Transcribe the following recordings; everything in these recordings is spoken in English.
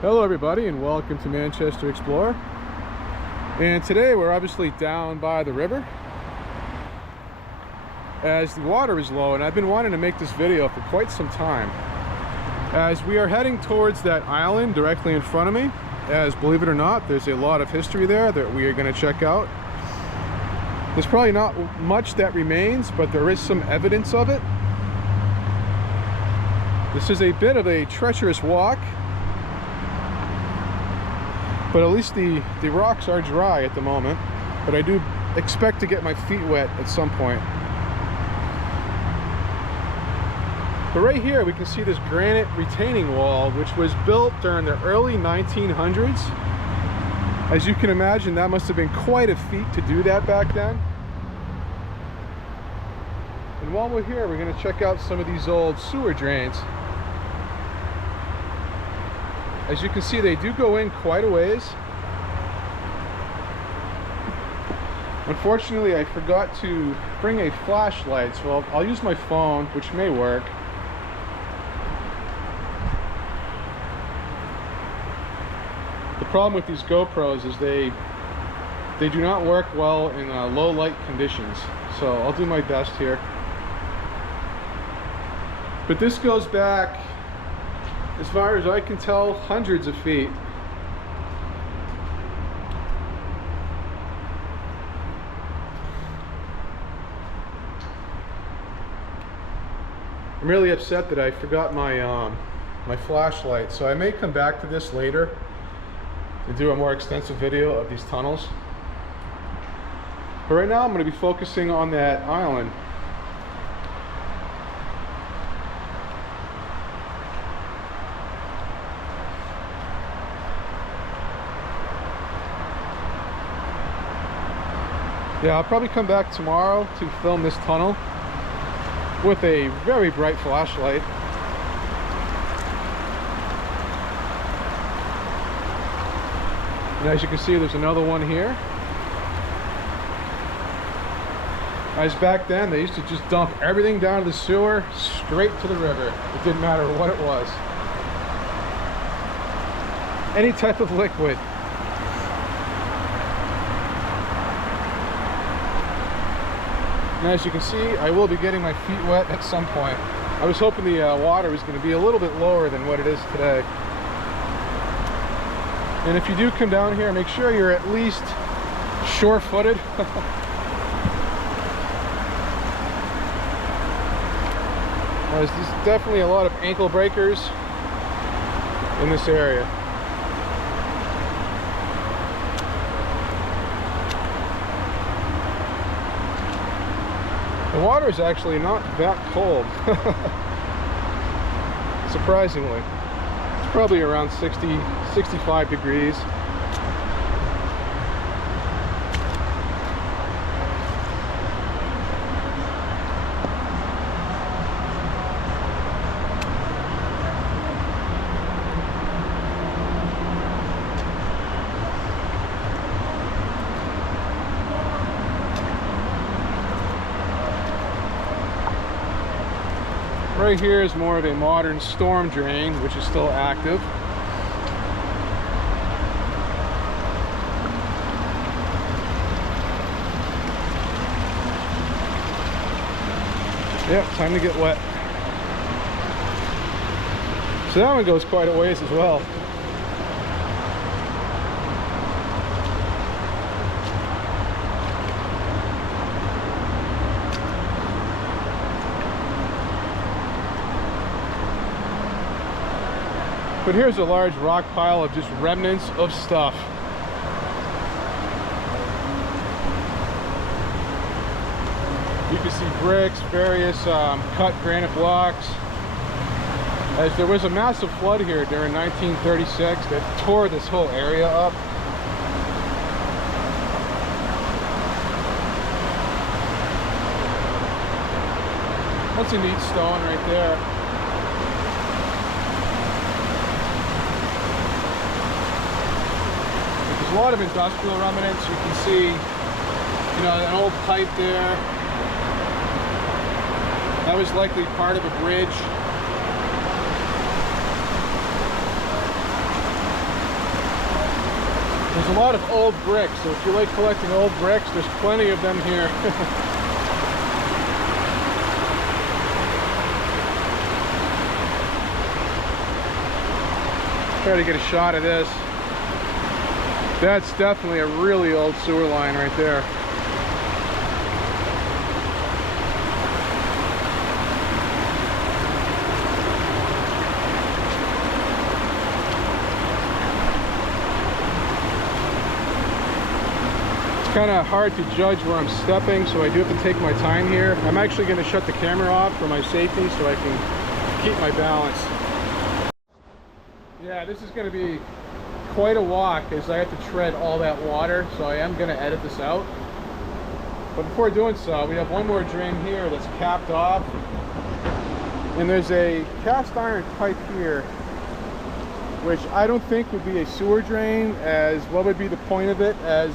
Hello everybody and welcome to Manchester Explorer. And today we're obviously down by the river as the water is low, and I've been wanting to make this video for quite some time as we are heading towards that island directly in front of me, as believe it or not there's a lot of history there that we are going to check out. There's probably not much that remains, but there is some evidence of it. This is a bit of a treacherous walk, but at least the rocks are dry at the moment, but I do expect to get my feet wet at some point. But right here we can see this granite retaining wall, which was built during the early 1900s. As you can imagine, that must have been quite a feat to do that back then. And while we're here, we're going to check out some of these old sewer drains. As you can see, they do go in quite a ways. Unfortunately, I forgot to bring a flashlight, so I'll use my phone, which may work. The problem with these GoPros is they do not work well in low light conditions, so I'll do my best here. But this goes back, as far as I can tell, hundreds of feet. I'm really upset that I forgot my my flashlight, so I may come back to this later to do a more extensive video of these tunnels. But right now I'm going to be focusing on that island. Yeah, I'll probably come back tomorrow to film this tunnel with a very bright flashlight. And as you can see, there's another one here. As back then, they used to just dump everything down to the sewer, straight to the river. It didn't matter what it was. Any type of liquid. And as you can see, I will be getting my feet wet at some point. I was hoping the water was going to be a little bit lower than what it is today. And if you do come down here, make sure you're at least sure-footed. There's definitely a lot of ankle breakers in this area. The water is actually not that cold, surprisingly. It's probably around 60, 65 degrees. Right here is more of a modern storm drain, which is still active. Yep, time to get wet. So that one goes quite a ways as well. But here's a large rock pile of just remnants of stuff. You can see bricks, various cut granite blocks. As there was a massive flood here during 1936 that tore this whole area up. That's a neat stone right there. There's a lot of industrial remnants. You can see, you know, an old pipe there. That was likely part of a bridge. There's a lot of old bricks, so if you like collecting old bricks, there's plenty of them here. Try to get a shot of this. That's definitely a really old sewer line right there. It's kind of hard to judge where I'm stepping, so I do have to take my time here. I'm actually going to shut the camera off for my safety so I can keep my balance. Yeah, this is going to be quite a walk as I have to tread all that water, so I am going to edit this out. But before doing so, we have one more drain here that's capped off, and there's a cast iron pipe here, which I don't think would be a sewer drain, as what would be the point of it, as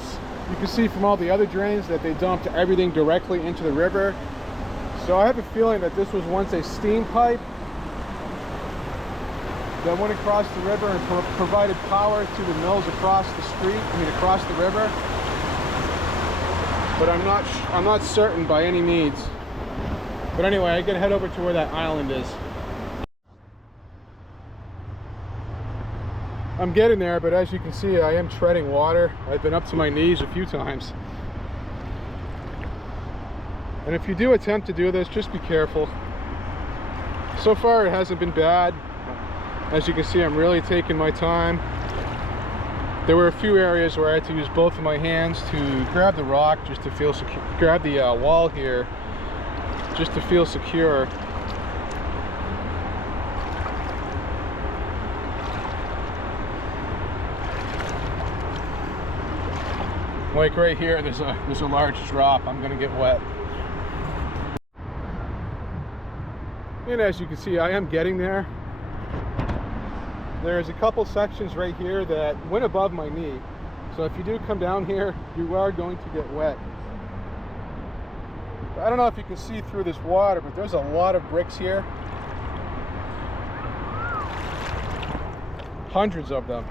you can see from all the other drains that they dumped everything directly into the river. So I have a feeling that this was once a steam pipe that went across the river and provided power to the mills across the street, across the river. But I'm not certain by any means. But anyway, I gotta head over to where that island is. I'm getting there, but as you can see, I am treading water. I've been up to my knees a few times. And if you do attempt to do this, just be careful. So far, it hasn't been bad. As you can see, I'm really taking my time. There were a few areas where I had to use both of my hands to grab the rock just to feel secure, grab the wall here just to feel secure. Like right here, there's a large drop. I'm gonna get wet. And as you can see, I am getting there. There's a couple sections right here that went above my knee. So if you do come down here, you are going to get wet. I don't know if you can see through this water, but there's a lot of bricks here. Hundreds of them.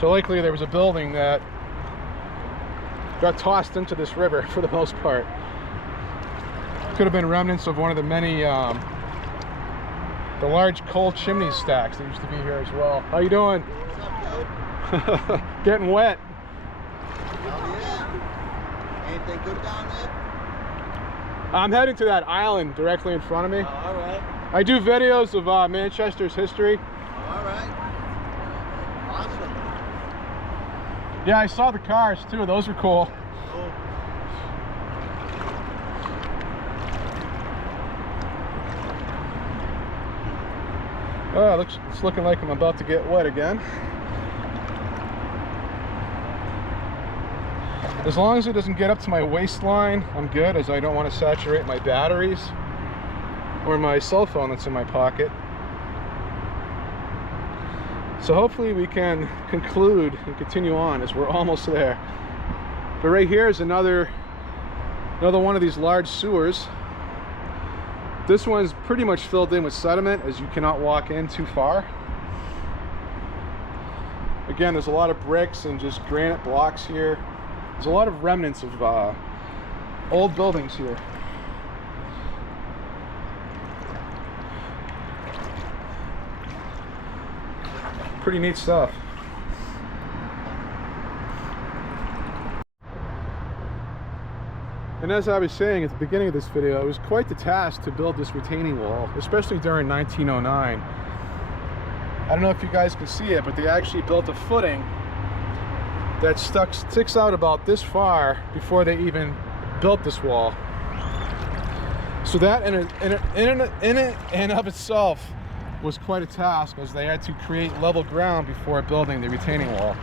So likely there was a building that got tossed into this river for the most part. Could have been remnants of one of the many the large coal chimney stacks that used to be here as well. How you doing? What's up, dude? Getting wet. Oh yeah. Anything good down there? I'm heading to that island directly in front of me. Oh, all right. I do videos of Manchester's history. Oh, all right. Awesome. Yeah, I saw the cars too. Those were cool. Cool. Oh, it's looking like I'm about to get wet again. As long as it doesn't get up to my waistline, I'm good, as I don't want to saturate my batteries or my cell phone that's in my pocket. So hopefully we can conclude and continue on, as we're almost there. But right here is another one of these large sewers. This one's pretty much filled in with sediment, as you cannot walk in too far. Again, there's a lot of bricks and just granite blocks here. There's a lot of remnants of old buildings here. Pretty neat stuff. And as I was saying at the beginning of this video, it was quite the task to build this retaining wall, especially during 1909. I don't know if you guys can see it, but they actually built a footing that sticks out about this far before they even built this wall. So that in and of itself was quite a task, as they had to create level ground before building the retaining wall.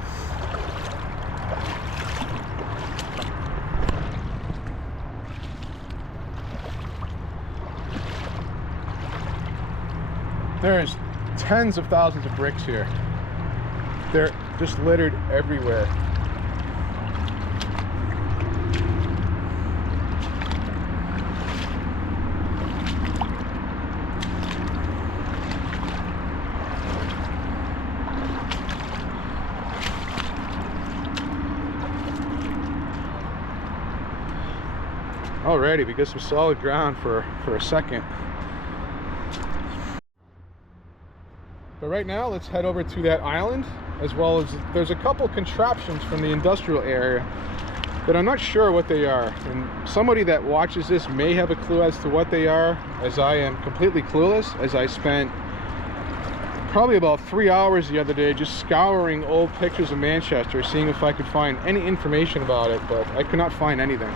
There's tens of thousands of bricks here. They're just littered everywhere. Alrighty, we get some solid ground for a second. But right now, let's head over to that island, as well as there's a couple contraptions from the industrial area that I'm not sure what they are. And somebody that watches this may have a clue as to what they are, as I am completely clueless, as I spent probably about 3 hours the other day just scouring old pictures of Manchester, seeing if I could find any information about it, but I could not find anything.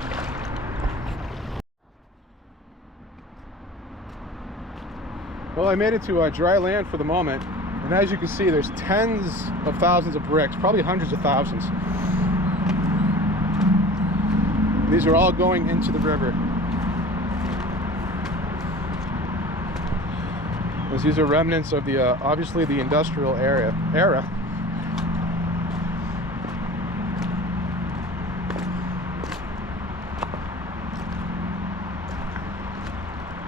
Well, I made it to dry land for the moment, and as you can see, there's tens of thousands of bricks, probably hundreds of thousands. These are all going into the river. As these are remnants of the, obviously the industrial era.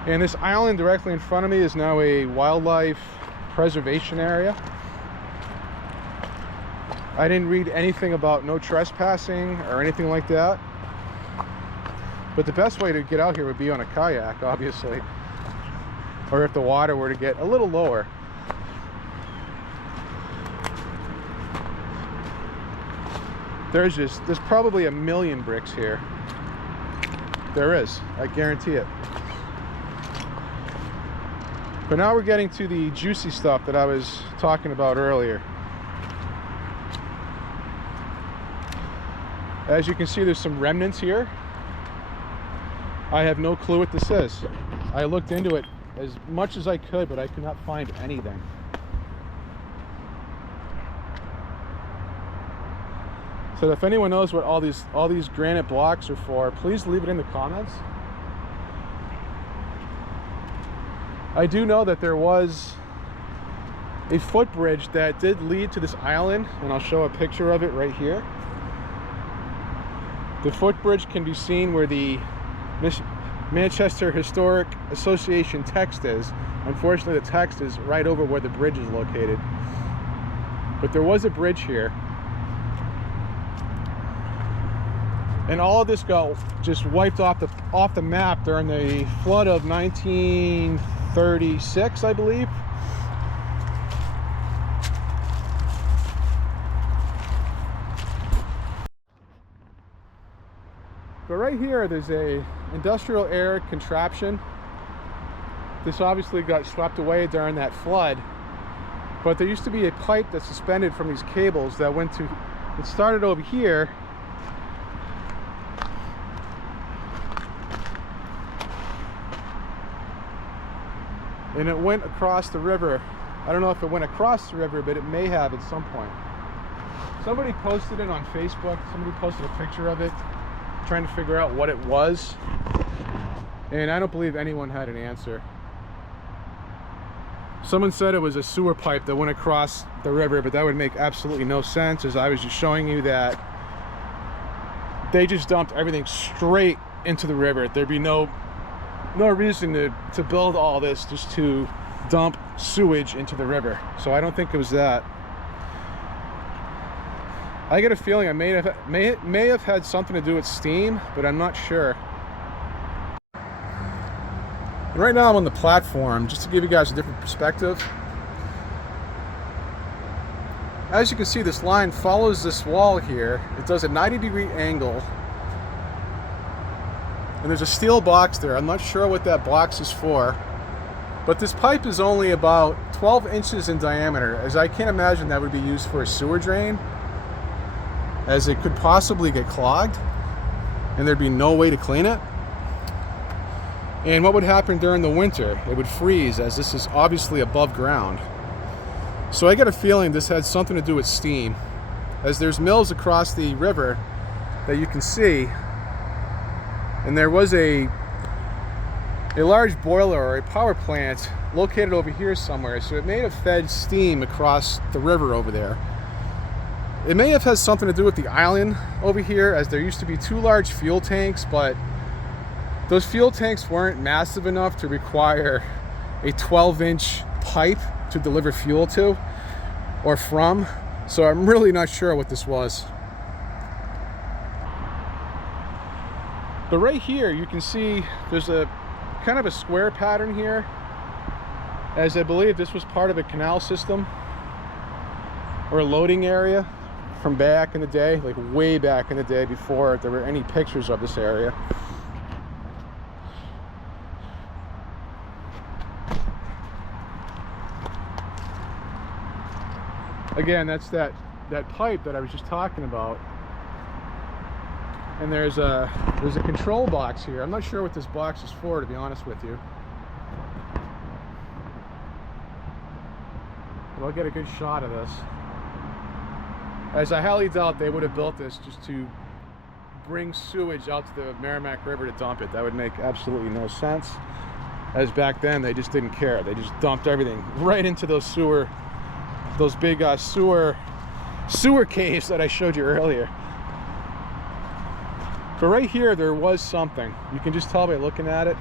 And this island directly in front of me is now a wildlife preservation area. I didn't read anything about no trespassing or anything like that. But the best way to get out here would be on a kayak, obviously. Or if the water were to get a little lower. There's probably a million bricks here. There is, I guarantee it. But now we're getting to the juicy stuff that I was talking about earlier. As you can see, there's some remnants here. I have no clue what this is. I looked into it as much as I could, but I could not find anything. So if anyone knows what all these granite blocks are for, please leave it in the comments. I do know that there was a footbridge that did lead to this island, and I'll show a picture of it right here. The footbridge can be seen where the Manchester Historic Association text is. Unfortunately, the text is right over where the bridge is located. But there was a bridge here. And all of this got just wiped off the map during the flood of 1936, I believe. But right here, there's a industrial air contraption. This obviously got swept away during that flood. But there used to be a pipe that's suspended from these cables that went to, it started over here. And it went across the river. I don't know if it went across the river, but it may have at some point. Somebody posted it on Facebook. Somebody posted a picture of it, trying to figure out what it was. And I don't believe anyone had an answer. Someone said it was a sewer pipe that went across the river, but that would make absolutely no sense, as I was just showing you that they just dumped everything straight into the river. There'd be no reason to build all this just to dump sewage into the river. So I don't think it was that. I get a feeling I may have had something to do with steam, but I'm not sure. And right now I'm on the platform, just to give you guys a different perspective. As you can see, this line follows this wall here. It does a 90-degree angle. And there's a steel box there. I'm not sure what that box is for. But this pipe is only about 12 inches in diameter, as I can't imagine that would be used for a sewer drain, as it could possibly get clogged and there'd be no way to clean it. And what would happen during the winter? It would freeze, as this is obviously above ground. So I get a feeling this had something to do with steam, as there's mills across the river that you can see. And there was a large boiler or a power plant located over here somewhere, so it may have fed steam across the river over there. It may have had something to do with the island over here, as there used to be 2 large fuel tanks, but those fuel tanks weren't massive enough to require a 12-inch pipe to deliver fuel to or from, so I'm really not sure what this was. But right here you can see there's a kind of a square pattern here, as I believe this was part of a canal system or a loading area from back in the day, like way back in the day before there were any pictures of this area. Again, that's that pipe that I was just talking about. And there's a control box here. I'm not sure what this box is for, to be honest with you. But I'll get a good shot of this. As I highly doubt they would have built this just to bring sewage out to the Merrimack River to dump it. That would make absolutely no sense. As back then, they just didn't care. They just dumped everything right into those big sewer caves that I showed you earlier. But right here, there was something. You can just tell by looking at it.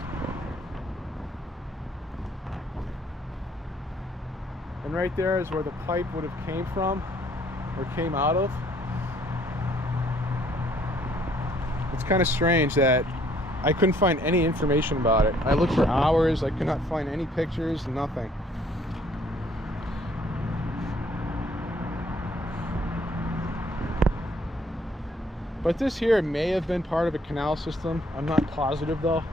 And right there is where the pipe would have came from, or came out of. It's kind of strange that I couldn't find any information about it. I looked for hours, I could not find any pictures, nothing. But this here may have been part of a canal system. I'm not positive though.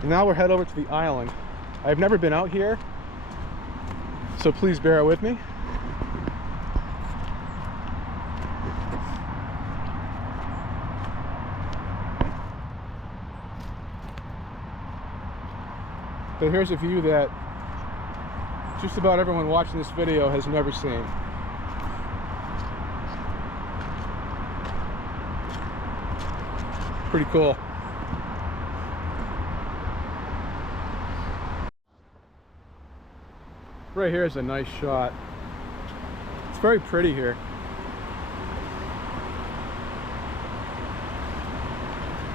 And now we're headed over to the island. I've never been out here, so please bear with me. So here's a view that just about everyone watching this video has never seen. Pretty cool. Right here is a nice shot. It's very pretty here.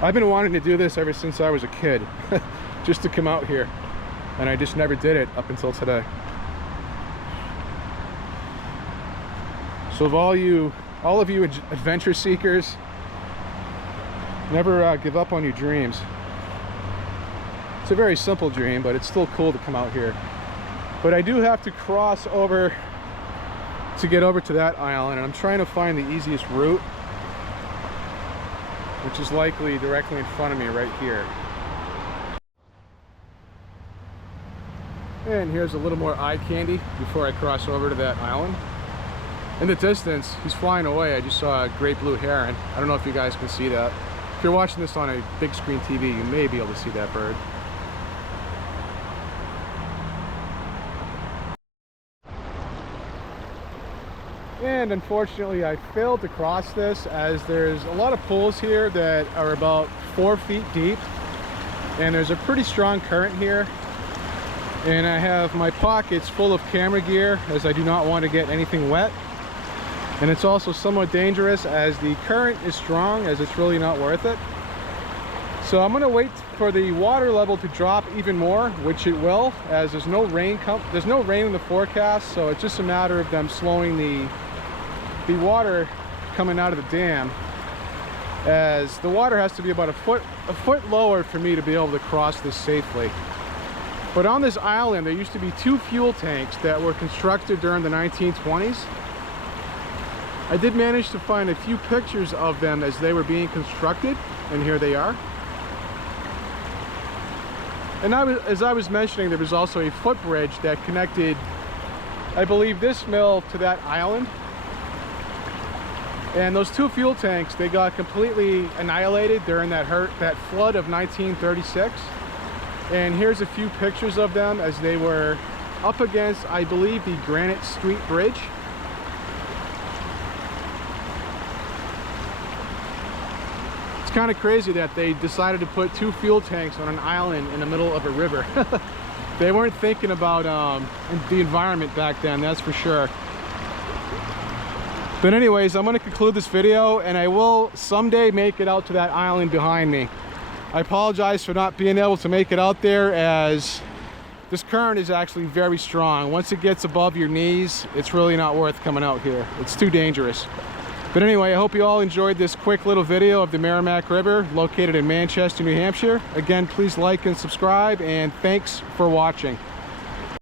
I've been wanting to do this ever since I was a kid, just to come out here. And I just never did it up until today. So of all of you adventure seekers, never give up on your dreams. It's a very simple dream, but it's still cool to come out here. But I do have to cross over to get over to that island, and I'm trying to find the easiest route, which is likely directly in front of me right here. And here's a little more eye candy before I cross over to that island. In the distance, he's flying away. I just saw a great blue heron. I don't know if you guys can see that. If you're watching this on a big screen TV, you may be able to see that bird. And unfortunately, I failed to cross this, as there's a lot of pools here that are about 4 feet deep. And there's a pretty strong current here. And I have my pockets full of camera gear, as I do not want to get anything wet. And it's also somewhat dangerous, as the current is strong, as it's really not worth it. So I'm going to wait for the water level to drop even more, which it will, as there's no rain in the forecast. So it's just a matter of them slowing the water coming out of the dam, as the water has to be about a foot lower for me to be able to cross this safely. But on this island, there used to be 2 fuel tanks that were constructed during the 1920s. I did manage to find a few pictures of them as they were being constructed, and here they are. And as I was mentioning, there was also a footbridge that connected, I believe, this mill to that island. And those 2 fuel tanks, they got completely annihilated during that flood of 1936. And here's a few pictures of them as they were up against, I believe, the Granite Street Bridge. It's kind of crazy that they decided to put 2 fuel tanks on an island in the middle of a river. They weren't thinking about the environment back then, that's for sure. But anyways, I'm going to conclude this video, and I will someday make it out to that island behind me. I apologize for not being able to make it out there, as this current is actually very strong. Once it gets above your knees, it's really not worth coming out here. It's too dangerous. But anyway, I hope you all enjoyed this quick little video of the Merrimack River located in Manchester, New Hampshire. Again, please like and subscribe, and thanks for watching.